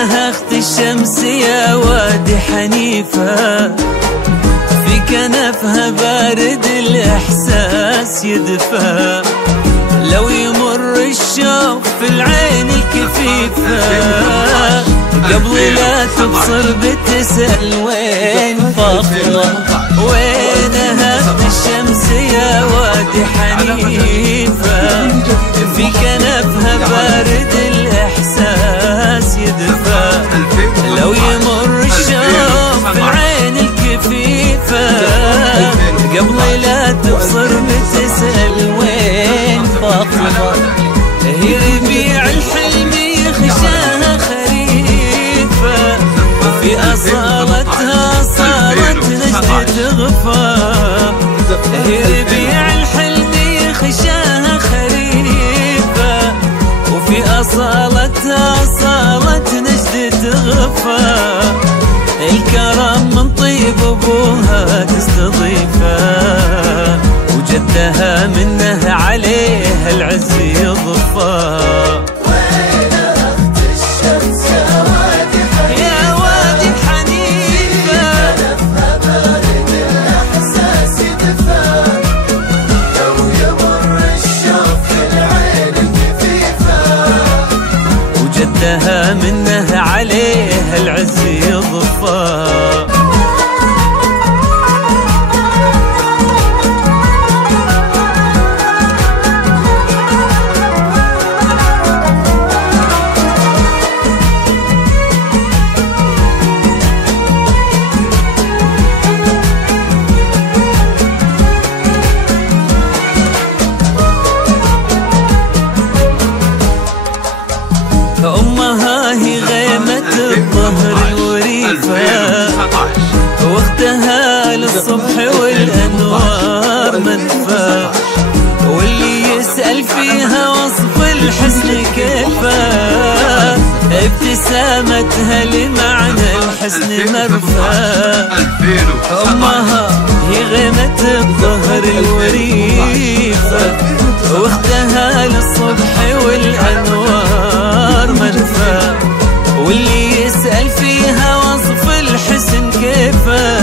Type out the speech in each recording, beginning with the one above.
وينها اخت الشمس يا وادي حنيفة، في كنفها بارد الاحساس يدفى، لو يمر الشوق في العين الكفيفة، قبل لا تبصر بتسأل وين فاطمة، وينها اخت الشمس يا وادي حنيفة، في كنفها بارد الاحساس يدفى، لو يمر الشوق في العين الكفيفة، قبل لا تبصر بتسأل وين فاطمة، هي ربيع الحلم يخشاها خريفة، وفي أصالتها صارت نجد تغفى، هي ربيع الحلم يخشاها خريفة، وفي أصالتها صارت نجد تغفى، الكرم من طيب أبوها تستضيفه، وجدها منه عليها العز يضفى. وين أخت الشمس يا وادي حنيفة، يا وادي حنيفة، كنفها بارد الإحساس يدفى، لو يمر الشوق في العين الكفيفة، وجدها منه عليها العز يضفى. أمها هي غيمة الظهر الوريفة، واختها للصبح والأنوار منفى، واللي يسأل فيها وصف الحسن كيفه، ابتسامتها لمعنى الحسن مرفى، أمها هي غيمة الظهر الوريفة، واختها للصبح والأنوار منفى، واللي يسأل فيها وصف الحسن كيفه،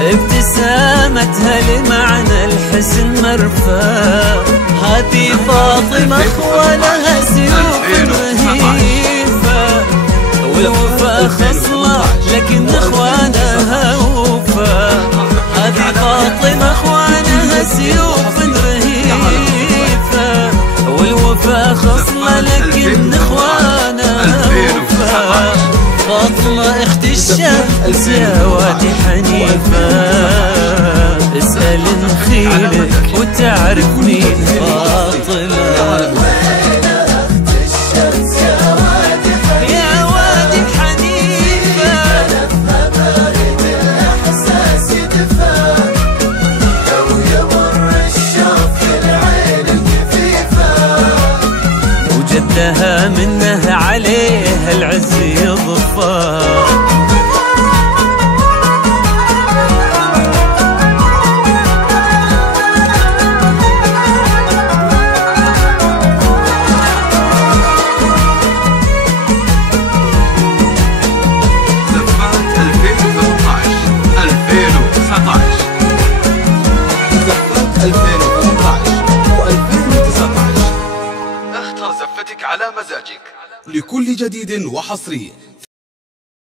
ابتسامتها لمعنى الحسن مرفى، هذه فاطمة اخوانها سيوف رهيفة، والوفا خصلة لكن اخوانها وفا، هذه فاطمة اخوانها سيوف رهيفة، والوفا خصلة لكن اخوانها وفا، فاطمة اخت الشمس يا وادي حنيفة، اسأل نخيلك وتعرف مين فاطمة. وين أخت الشمس يا وادي حنيفة، يا وادي حنيفة، كنفها بارد الإحساس يدفى، لو يمر الشوق في العين الكفيفة، وجدها منه عليها العز يضفى. زفات 2018 و2019 اختر زفتك على مزاجك. لكل جديد وحصري